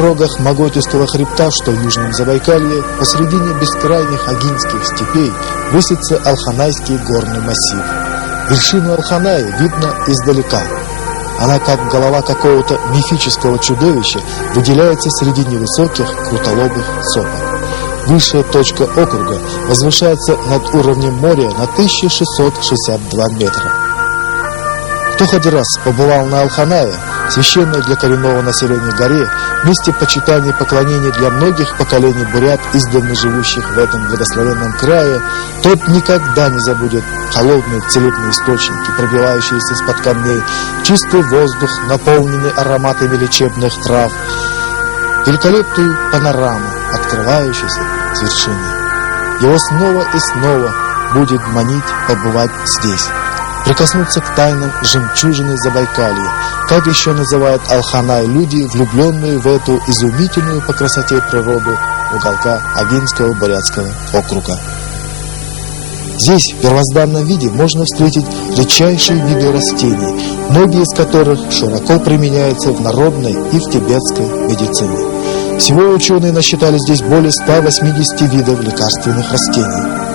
отрогах Моготистого хребта, что в Южном Забайкалье, посредине бескрайних агинских степей, высится Алханайский горный массив. Вершину Алханая видно издалека. Она, как голова какого-то мифического чудовища, выделяется среди невысоких крутолобых сопок. Высшая точка округа возвышается над уровнем моря на 1662 метра. Кто хоть раз побывал на Алханае, священной для коренного населения горе, месте почитания и поклонения для многих поколений бурят, издавна живущих в этом благословенном крае, тот никогда не забудет холодные целебные источники, пробивающиеся из-под камней, чистый воздух, наполненный ароматами лечебных трав, великолепную панораму, открывающуюся с вершины. Его снова и снова будет манить побывать здесь, прикоснуться к тайнам жемчужины Забайкалья, как еще называют Алханай люди, влюбленные в эту изумительную по красоте природу уголка Агинского бурятского округа. Здесь, в первозданном виде, можно встретить редчайшие виды растений, многие из которых широко применяются в народной и в тибетской медицине. Всего ученые насчитали здесь более 180 видов лекарственных растений.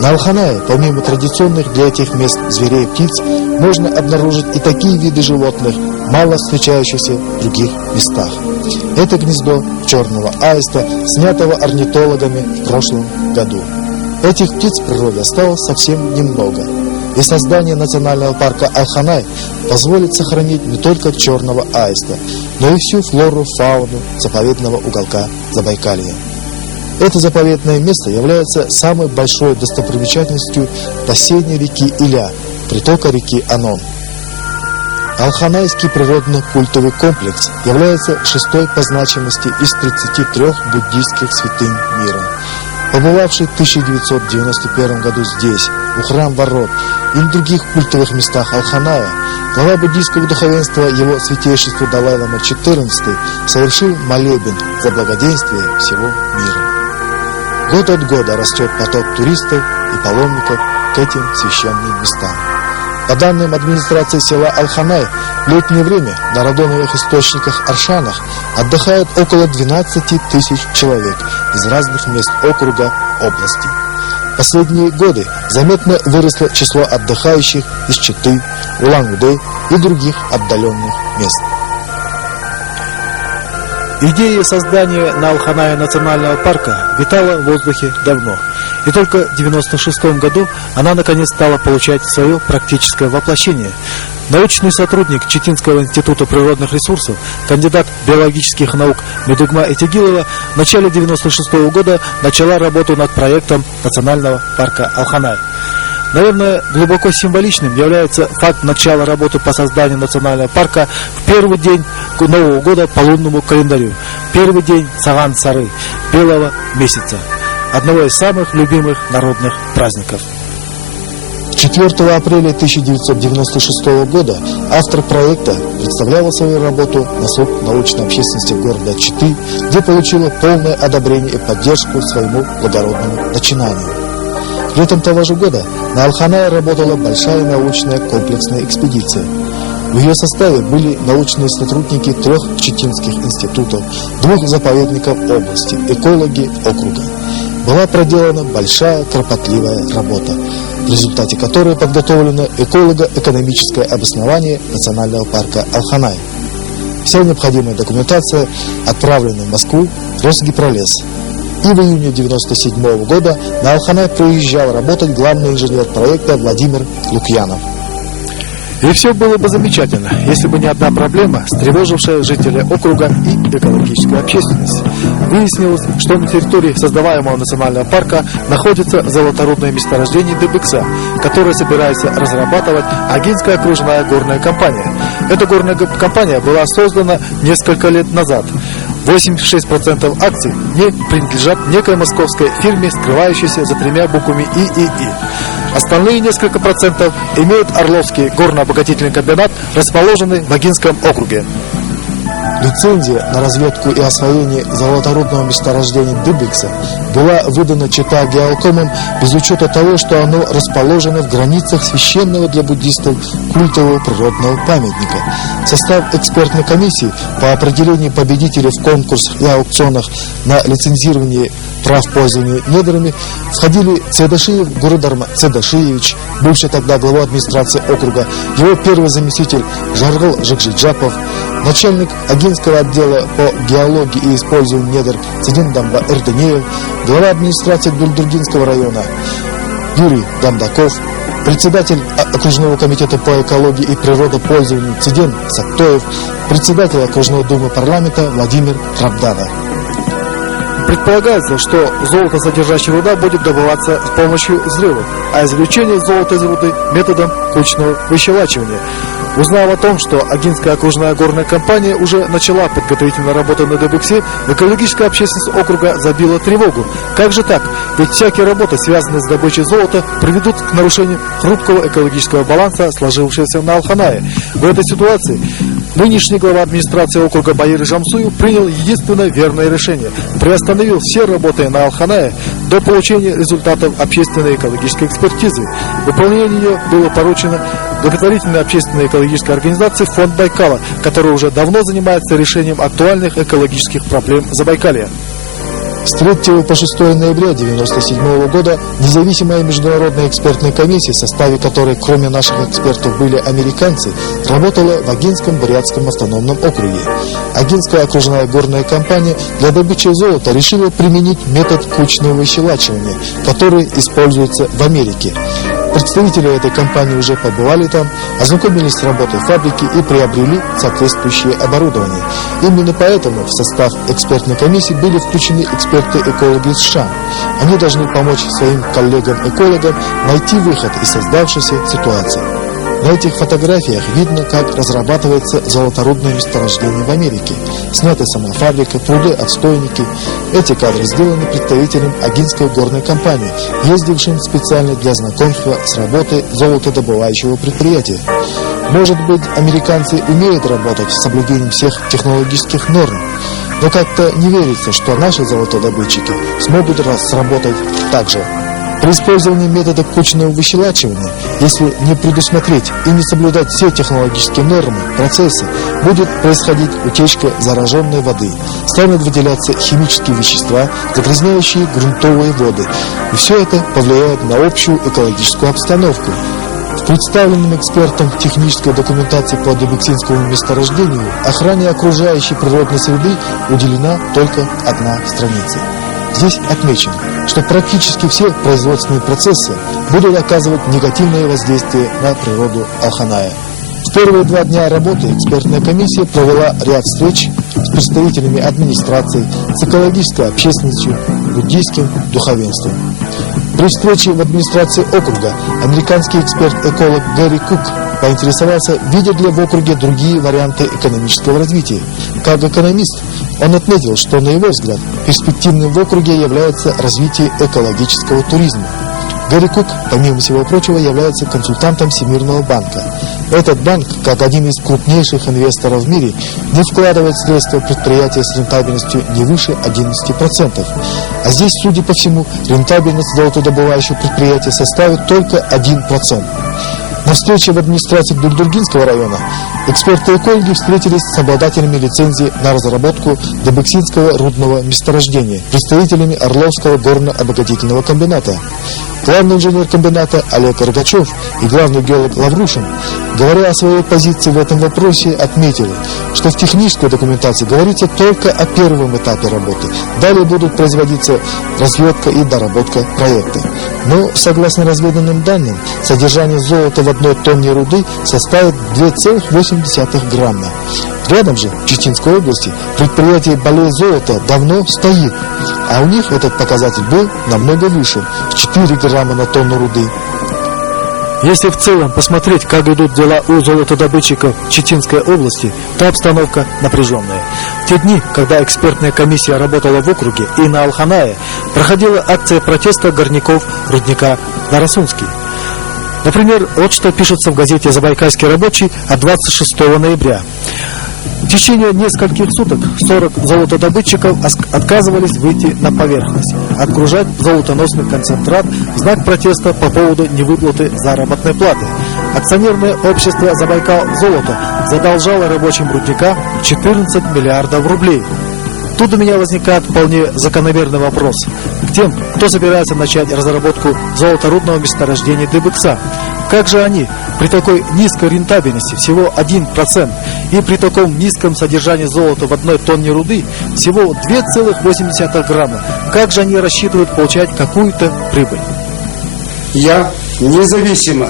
На Алханае, помимо традиционных для этих мест зверей и птиц, можно обнаружить и такие виды животных, мало встречающихся в других местах. Это гнездо черного аиста, снятого орнитологами в прошлом году. Этих птиц в природе осталось совсем немного, и создание национального парка Алханай позволит сохранить не только черного аиста, но и всю флору-фауну заповедного уголка Забайкалья. Это заповедное место является самой большой достопримечательностью бассейна реки Иля, притока реки Анон. Алханайский природно-культовый комплекс является шестой по значимости из 33 буддийских святынь мира. Побывавший в 1991 году здесь, у храм-ворот и в других культовых местах Алханая, глава буддийского духовенства его святейшество Далай-лама XIV совершил молебен за благоденствие всего мира. Год от года растет поток туристов и паломников к этим священным местам. По данным администрации села Алханай, в летнее время на радоновых источниках Аршанах отдыхают около 12 тысяч человек из разных мест округа, области. В последние годы заметно выросло число отдыхающих из Читы, Улан-Удэ и других отдаленных мест. Идея создания на Алханае национального парка витала в воздухе давно, и только в 1996 году она наконец стала получать свое практическое воплощение. Научный сотрудник Читинского института природных ресурсов, кандидат биологических наук Медугма Этигилова в начале 1996 года начала работу над проектом национального парка Алханай. Наверное, глубоко символичным является факт начала работы по созданию национального парка в первый день Нового года по лунному календарю, первый день Саган-Сары, белого месяца, одного из самых любимых народных праздников. 4 апреля 1996 года автор проекта представляла свою работу на суд научной общественности города Читы, где получила полное одобрение и поддержку своему благородному начинанию. Летом того же года на Алханае работала большая научная комплексная экспедиция. В ее составе были научные сотрудники 3 читинских институтов, 2 заповедников области, экологи округа. Была проделана большая кропотливая работа, в результате которой подготовлено эколого-экономическое обоснование национального парка Алханай. Вся необходимая документация отправлена в Москву в Росгипролес. И в июне 1997 года на Алханай приезжал работать главный инженер проекта Владимир Лукьянов. И все было бы замечательно, если бы не одна проблема, встревожившая жителей округа и экологическую общественность. Выяснилось, что на территории создаваемого национального парка находится золоторудное месторождение Дыбыкса, которое собирается разрабатывать Агинская окружная горная компания. Эта горная компания была создана несколько лет назад. 86% акций не принадлежат некой московской фирме, скрывающейся за 3 буквами ИИИ. Остальные несколько процентов имеют Орловский горно-обогатительный комбинат, расположенный в Агинском округе. Лицензия на разведку и освоение золоторудного месторождения Дыбекса была выдана Чита Геолкомом без учета того, что оно расположено в границах священного для буддистов культового природного памятника. В состав экспертной комиссии по определению победителей в конкурсах и аукционах на лицензирование прав пользования недрами входили Цедашиев Гурударма Цедашиевич, бывший тогда глава администрации округа, его первый заместитель Жаргал Жикжиджапов, начальник Агинского отдела по геологии и использованию недр Цидин Дамба Эрденеев, глава администрации Гульдургинского района Юрий Гамдаков, председатель окружного комитета по экологии и природопользованию Циден Сактоев, председатель окружной думы парламента Владимир Рабданов. Предполагается, что золото, содержащая руда, будет добываться с помощью взрывов, а извлечение золота из руды методом кучного выщелачивания. Узнав о том, что Агинская окружная горная компания уже начала подготовительные работы на Дыбексе, экологическая общественность округа забила тревогу. Как же так? Ведь всякие работы, связанные с добычей золота, приведут к нарушению хрупкого экологического баланса, сложившегося на Алханае. В этой ситуации нынешний глава администрации округа Баир Жамсуев принял единственно верное решение. Приостановил все работы на Алханае до получения результатов общественной экологической экспертизы. Выполнение ее было поручено благотворительной общественной экологической организации «Фонд Байкала», которая уже давно занимается решением актуальных экологических проблем Забайкалья. С 3 по 6 ноября 1997 года независимая международная экспертная комиссия, в составе которой кроме наших экспертов были американцы, работала в Агинском Бурятском автономном округе. Агинская окружная горная компания для добычи золота решила применить метод кучного выщелачивания, который используется в Америке. Представители этой компании уже побывали там, ознакомились с работой фабрики и приобрели соответствующее оборудование. Именно поэтому в состав экспертной комиссии были включены эксперты-экологи из США. Они должны помочь своим коллегам-экологам найти выход из создавшейся ситуации. На этих фотографиях видно, как разрабатывается золоторудное месторождение в Америке. Снята сама фабрика, пруды-отстойники. Эти кадры сделаны представителем Агинской горной компании, ездившим специально для знакомства с работой золотодобывающего предприятия. Может быть, американцы умеют работать с соблюдением всех технологических норм, но как-то не верится, что наши золотодобытчики смогут сработать так же. При использовании метода кучного выщелачивания, если не предусмотреть и не соблюдать все технологические нормы, процессы, будет происходить утечка зараженной воды, станут выделяться химические вещества, загрязняющие грунтовые воды, и все это повлияет на общую экологическую обстановку. В представленном экспертом технической документации по Дыбексинскому месторождению охране окружающей природной среды уделена только одна страница. Здесь отмечено, что практически все производственные процессы будут оказывать негативное воздействие на природу Алханая. В первые 2 дня работы экспертная комиссия провела ряд встреч с представителями администрации, с экологической общественностью, буддийским духовенством. При встрече в администрации округа американский эксперт-эколог Гэри Кук поинтересовался, видят ли в округе другие варианты экономического развития. Как экономист, он отметил, что, на его взгляд, перспективным в округе является развитие экологического туризма. Гэри Кук, помимо всего прочего, является консультантом Всемирного банка. Этот банк, как один из крупнейших инвесторов в мире, не вкладывает средства в предприятия с рентабельностью не выше 11%. А здесь, судя по всему, рентабельность золотодобывающего предприятия составит только 1%. На встрече в администрации Гульдургинского района эксперты-экологи встретились с обладателями лицензии на разработку Дыбексинского рудного месторождения, представителями Орловского горно-обогатительного комбината. Главный инженер комбината Олег Рогачев и главный геолог Лаврушин, говоря о своей позиции в этом вопросе, отметили, что в технической документации говорится только о первом этапе работы. Далее будут производиться разведка и доработка проекта. Но, согласно разведанным данным, содержание золота в 1 тонне руды составит 2,8 грамма. Рядом же, в Читинской области, предприятие «Балей золота» давно стоит, а у них этот показатель был намного выше, в 4 грамма на тонну руды. Если в целом посмотреть, как идут дела у золотодобытчиков в Читинской области, то обстановка напряженная. В те дни, когда экспертная комиссия работала в округе и на Алханае, проходила акция протеста горняков рудника Нарасунский. Например, вот что пишется в газете «Забайкальский рабочий» от 26 ноября. В течение нескольких суток 40 золотодобытчиков отказывались выйти на поверхность, отгружать золотоносный концентрат в знак протеста по поводу невыплаты заработной платы. Акционерное общество «Забайкал-Золото» задолжало рабочим рудника 14 миллиардов рублей. Тут у меня возникает вполне закономерный вопрос к тем, кто собирается начать разработку золоторудного месторождения Дыбыкса. Как же они при такой низкой рентабельности, всего 1%, и при таком низком содержании золота в одной тонне руды, всего 2,8 грамма, как же они рассчитывают получать какую-то прибыль? Я, независимо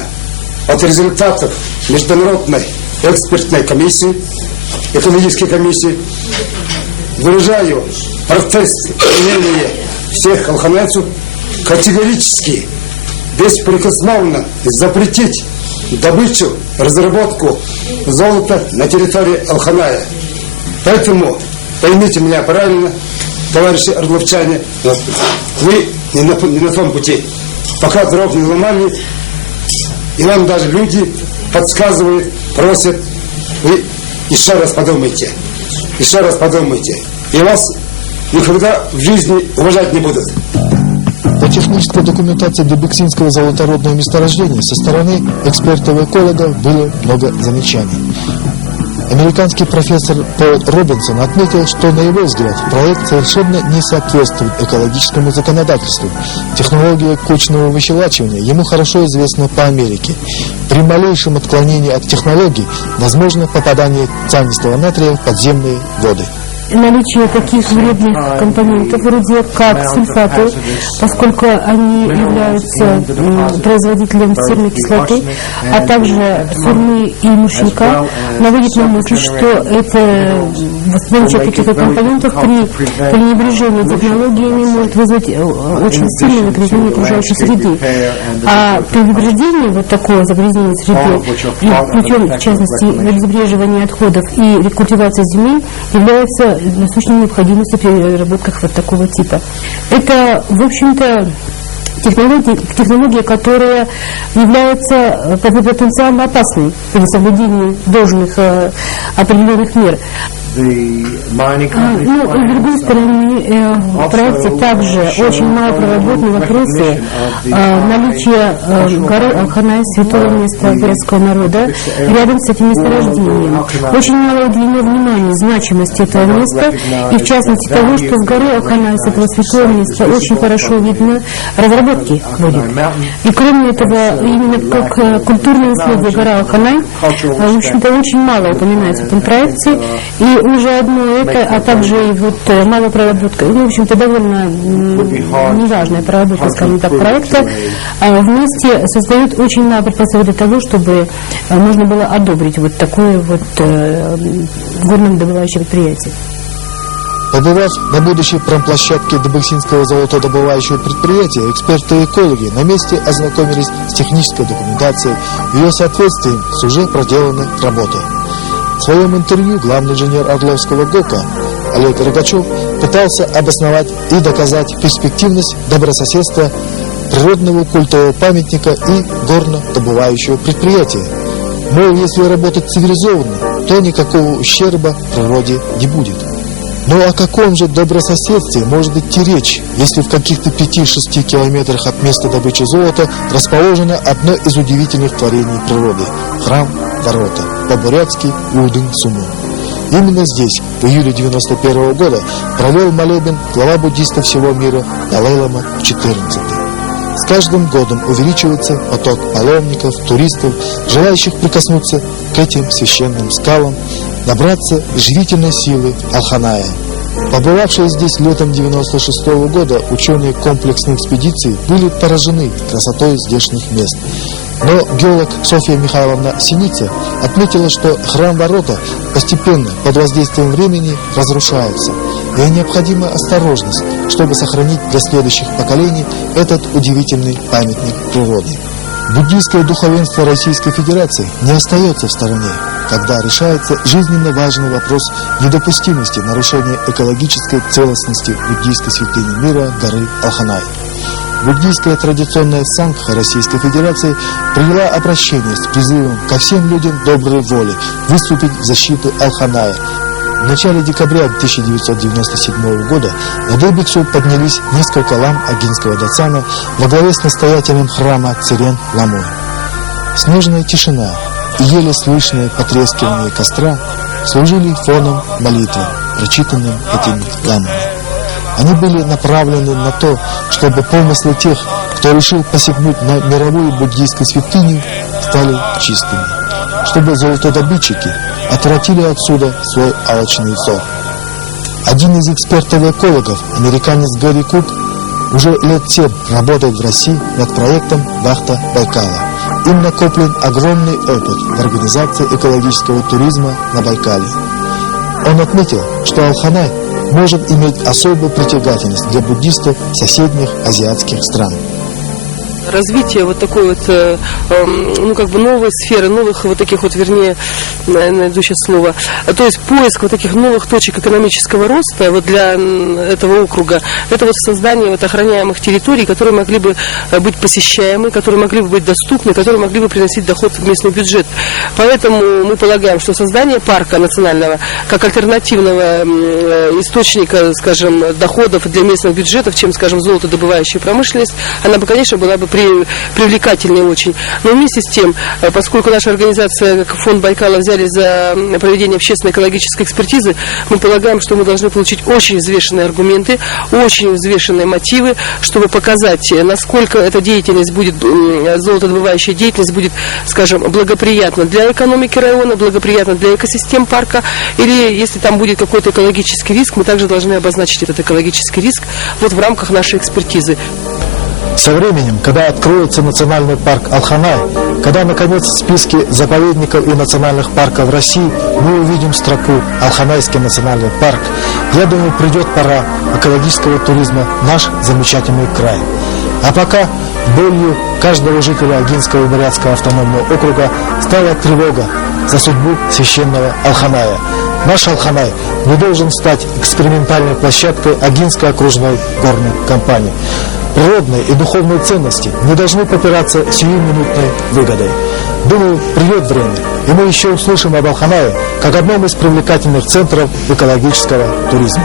от результатов международной экспертной комиссии, экологической комиссии, выражаю протест мнения всех алханайцев категорически, беспрекословно запретить добычу, разработку золота на территории Алханая. Поэтому поймите меня правильно, товарищи орловчане, вы не на том пути. Пока дров не ломали, и вам даже люди подсказывают, просят, вы еще раз подумайте. Еще раз подумайте. И вас никогда в жизни уважать не будут. По технической документации Дыбыксинского золоторудного месторождения со стороны экспертов-экологов было много замечаний. Американский профессор Пол Робинсон отметил, что, на его взгляд, проект совершенно не соответствует экологическому законодательству. Технология кучного выщелачивания ему хорошо известна по Америке. При малейшем отклонении от технологий возможно попадание цианистого натрия в подземные воды. Наличие таких вредных компонентов, вроде как сульфаты, поскольку они являются производителем серной кислоты, а также сурьмы и мышьяка, наводит на мысль, что это наличие таких компонентов при пренебрежении технологиями может вызвать очень сильное загрязнение окружающей среды. А пренебрежение вот такого загрязнения среды и путем, в частности, обезвреживания отходов и рекультивации земель является насущной необходимостью при разработках вот такого типа. Это, в общем-то, технология, которая является потенциально опасной при соблюдении должных определенных мер. Но, с другой стороны, в проекте также очень мало проработаны вопросы наличия горы Алханай, святого места городского народа, рядом с этим месторождением. Очень мало уделено внимания значимости этого места, и в частности того, что с горы Алханай, с этого святого места, очень хорошо видно разработки будет. И кроме этого, именно как культурное наследие гора Алханай, в общем-то, очень мало упоминается в этом проекте, и уже одно это, а также и вот малая проработка, в общем-то, довольно неважная проработка, скажем так, проекта, вместе создают очень мало предпосылок для того, чтобы можно было одобрить вот такое вот горнодобывающее предприятие. Побывав на будущей промплощадке Дыбыксинского золотодобывающего предприятия, эксперты и экологи на месте ознакомились с технической документацией и ее соответствием с уже проделанной работой. В своем интервью главный инженер Орловского ГОКа Олег Рогачев пытался обосновать и доказать перспективность добрососедства природного культового памятника и горнодобывающего предприятия. Мол, если работать цивилизованно, то никакого ущерба природе не будет. Но о каком же добрососедстве может идти речь, если в каких-то 5-6 километрах от места добычи золота расположено одно из удивительных творений природы – храм Ворота, по-бурятски Удын-Суму. Именно здесь, в июле 1991 года, провел молебен глава буддистов всего мира Далай-лама XIV. С каждым годом увеличивается поток паломников, туристов, желающих прикоснуться к этим священным скалам, набраться живительной силы Алханая. Побывавшие здесь летом 1996 года ученые комплексной экспедиции были поражены красотой здешних мест. Но геолог Софья Михайловна Синица отметила, что храм Ворота постепенно под воздействием времени разрушается, и необходима осторожность, чтобы сохранить для следующих поколений этот удивительный памятник природы. Буддийское духовенство Российской Федерации не остается в стороне, когда решается жизненно важный вопрос недопустимости нарушения экологической целостности буддийской святыни мира горы Алханай. буддийская традиционная сангха Российской Федерации приняла обращение с призывом ко всем людям доброй воли выступить в защиту Алханая. В начале декабря 1997 года на Дойбиксу поднялись несколько лам Агинского дацана во главе с настоятелем храма Цирен Ламой. Снежная тишина и еле слышное потрескивание костра служили фоном молитвы, прочитанным этими ламами. Они были направлены на то, чтобы помыслы тех, кто решил посягнуть на мировую буддийскую святыню, стали чистыми, чтобы золотодобытчики отвратили отсюда свой алчный взор. Один из экспертов-экологов, американец Гэри Кук, уже лет 7 работает в России над проектом «Вахта Байкала». Им накоплен огромный опыт в организации экологического туризма на Байкале. Он отметил, что Алханай может иметь особую притягательность для буддистов соседних азиатских стран. Развитие вот такой вот, новой сферы, новых вот таких вот, вернее, найду сейчас слово, то есть поиск вот таких новых точек экономического роста вот для этого округа, это вот создание вот охраняемых территорий, которые могли бы быть посещаемы, которые могли бы быть доступны, которые могли бы приносить доход в местный бюджет. Поэтому мы полагаем, что создание парка национального как альтернативного источника, скажем, доходов для местных бюджетов, чем, скажем, золотодобывающая промышленность, она бы, конечно, была бы привлекательной очень. Но вместе с тем, поскольку наша организация, как фонд Байкала, взяли за проведение общественной экологической экспертизы, мы полагаем, что мы должны получить очень взвешенные аргументы, очень взвешенные мотивы, чтобы показать, насколько эта деятельность будет, золотодобывающая деятельность будет, скажем, благоприятна для экономики района, благоприятна для экосистем парка, или если там будет какой-то экологический риск, мы также должны обозначить этот экологический риск вот в рамках нашей экспертизы. Со временем, когда откроется национальный парк Алханай, когда, наконец, в списке заповедников и национальных парков России мы увидим строку «Алханайский национальный парк», я думаю, придет пора экологического туризма в наш замечательный край. А пока болью каждого жителя Агинского и Бурятского автономного округа стала тревога за судьбу священного Алханая. Наш Алханай не должен стать экспериментальной площадкой Агинской окружной горной компании. Природные и духовные ценности не должны попираться сиюминутной выгодой. Думаю, придет время, и мы еще услышим об Алханае как одном из привлекательных центров экологического туризма.